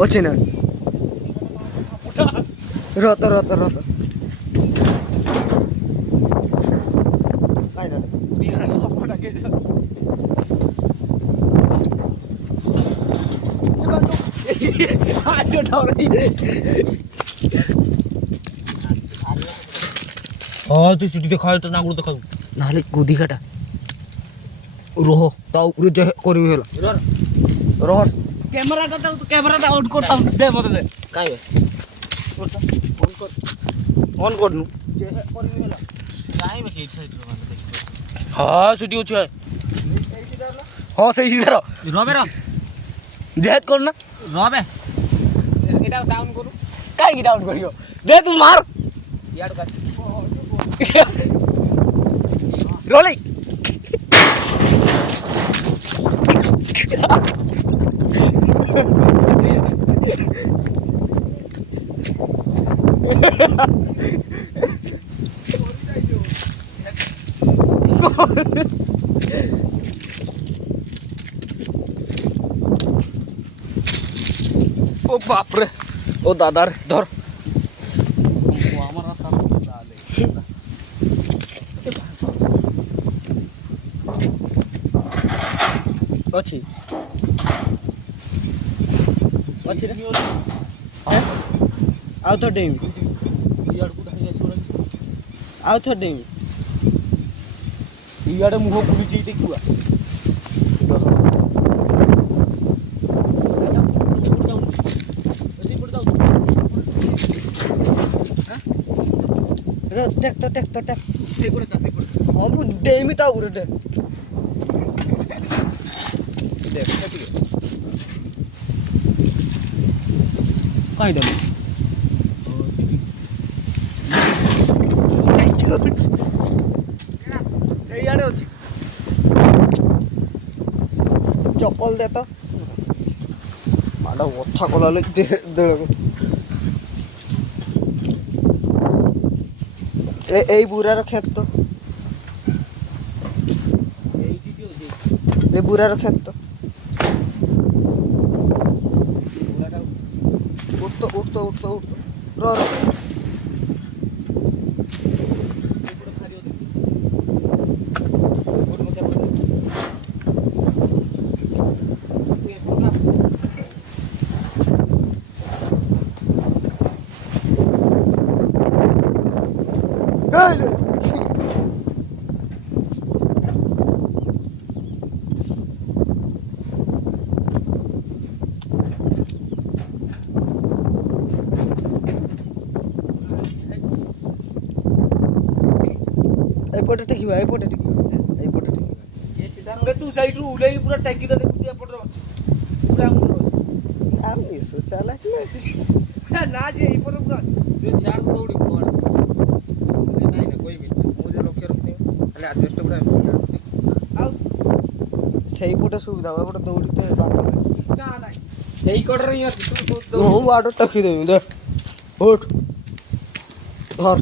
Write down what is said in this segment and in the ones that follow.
వచ్చిన রত রত রত হ্যাঁ তুই ছুটিতে খাওয়া তো না গুলো খাও নাহলে গুদি কাটা রহ তা উপরে যে করবি হলো রহ ক্যামেরাটা আউট করতাম দে মতে দে কাই অন করনু যে করবি হলো কাই বে কেট সাইড রে মানে দেখ হ্যাঁ ছুটি হচ্ছে হ্যাঁ সেই সিধার রবে র জেদ কর না রবে এটা ডাউন করু কাই কি ডাউন করিও দে তুই মার ইয়ার কাছে রোলিং ও বাপরে ও দাদার ধর আমার ଅଛି ଅଛି ରେ ଆଉ ଥର ଡେଇଁବି ଆଉ ଥର ଡେଇଁବି ଇଆଡ଼େ ମୁହଁ ବୁଲିଛି ଦେଖିବା টেক তো টেক তো টেক ହଁ ମୁଁ ଡେଇଁବି ତା ଉପରେ ଦେଖ କାହିଁ ଦେବି এইଆଡ଼େ ଅଛି ଚପଲ ଦେ ତ ମାଡ଼ କଥା କଲା ଦେଳକୁ এই বুড়ার ক্ষেত তো এই বুড়ার ক্ষেত তো উঠতো উঠতো উঠতো উঠতো র এইপটে টেকিবা এইপটে টেকিবা এইপটে টেকিবা ତୁ ସେଇଠୁ ଉଲେଇକି ପୁରା ଟେକି ଦେ ଦେଖୁଛି ଏପଟରେ ଅଛି ପୁରା ଆମର ଆଉ ଏସୁ ଚାଲାକ ନା ଯେ ଏଇପଟେ ପୁରା ସିଆଡ଼କୁ ଦୌଡ଼ି କୁଆଡ଼େ ନାଇଁ ନା କହିବି ମୁଁ ଯେ ଲକ୍ଷ୍ୟ ରଖିଥିବି ଖାଲି ଆଡ଼ଜଷ୍ଟ ପୁରା ଆଉ ସେଇପଟେ ସୁବିଧା ହବ ଏପଟେ ଦୌଡ଼ିତେ ବାଟ ନା ନାଇଁ ସେଇ କଡ଼ରେ ହିଁ ଅଛି ତୁ ମୁଁ ବାଟ ଟେକିଦେବି ଦେ ଉଠ ଧର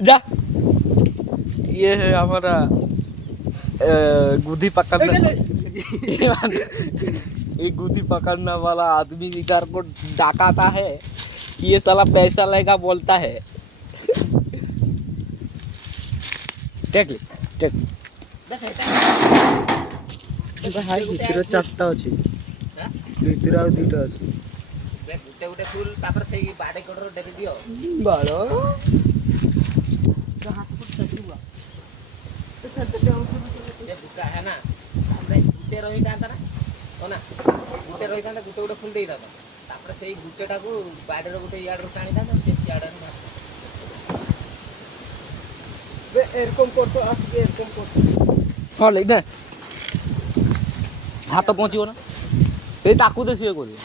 जा ये है हमारा गुदी पकड़ना ये गुदी पकड़ने वाला आदमी इधर को डाकाता है कि ये साला पैसा लेगा बोलता है टेक टेक हाई ভিতরে চারটা আছে ভিতরে আর দুইটা আছে गुटे गुटे फुल तापर से बाड़े कड़र देबी दियो बाड़ कहां से कुछ सजुआ तो छते जाऊ ये बुका है ना हमरे गुटे रही कांता ना हो ना गुटे रही कांता गुटे गुटे फुल देई दादा तापर से गुटेटा को बाड़े रो गुटे याड रो टाणी दादा से याड रो বে এরকম করতো আজকে এরকম করতো हां ले दे हाथ पहुंचियो ना ए ताकू दे सिए करियो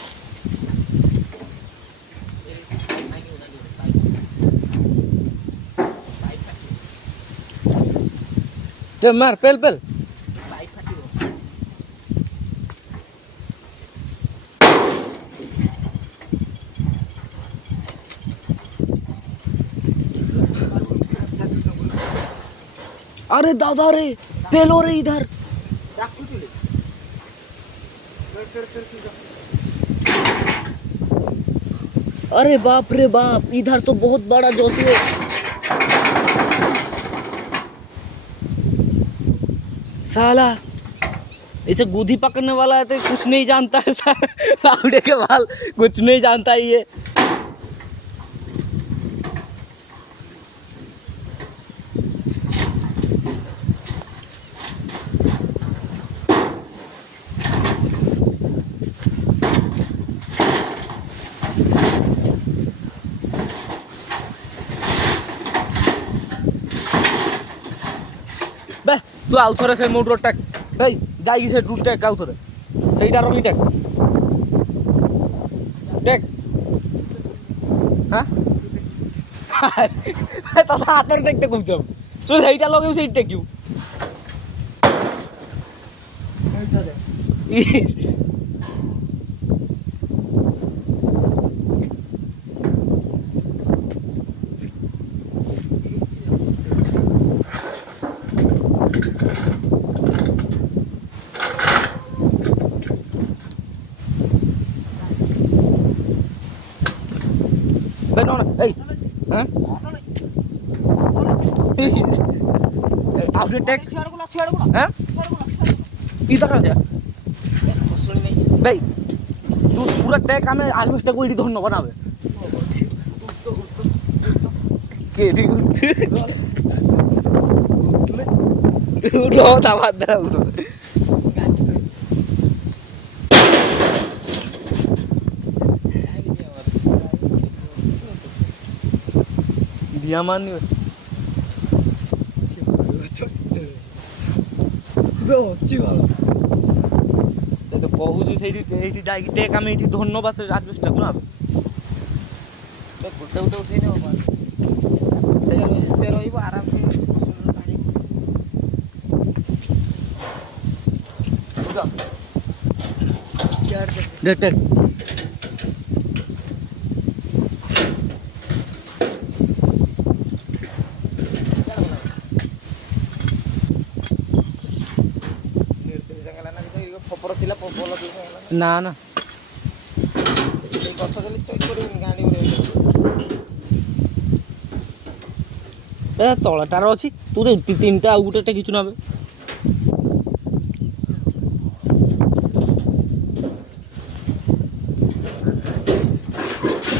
टे मार पेल पेल अरे दादा रे पेलो रे इधर अरे बाप रे बाप इधर तो बहुत बड़ा ज्योति है साला इसे गुदी पकड़ने वाला है तो कुछ नहीं जानता है लाउडे के बाल कुछ नहीं जानता है ये बे तू आउ थरे से मोटर टैक भाई जाई से रूट टैक आउ थरे सेटा रही टैक टैक हां तो हाथ टैक टैक कहू तू सेटा लगे से टैक क्यों bên đó này ê hả out take हां इधर आ जा भाई तू पूरा टेक हमें आलमोस्ट को इडी धन बनावे के ठीक उठो दाबाद दरा उठो दिया मारनी तो कहूँ से जाकि टेक आम ये धन्यवाद से आजबेस्ट गुना गोटे गोटे उठे से रही आराम से टेक ना ना तलटार अच्छी तू तीन टा गोटे टेकिचु ना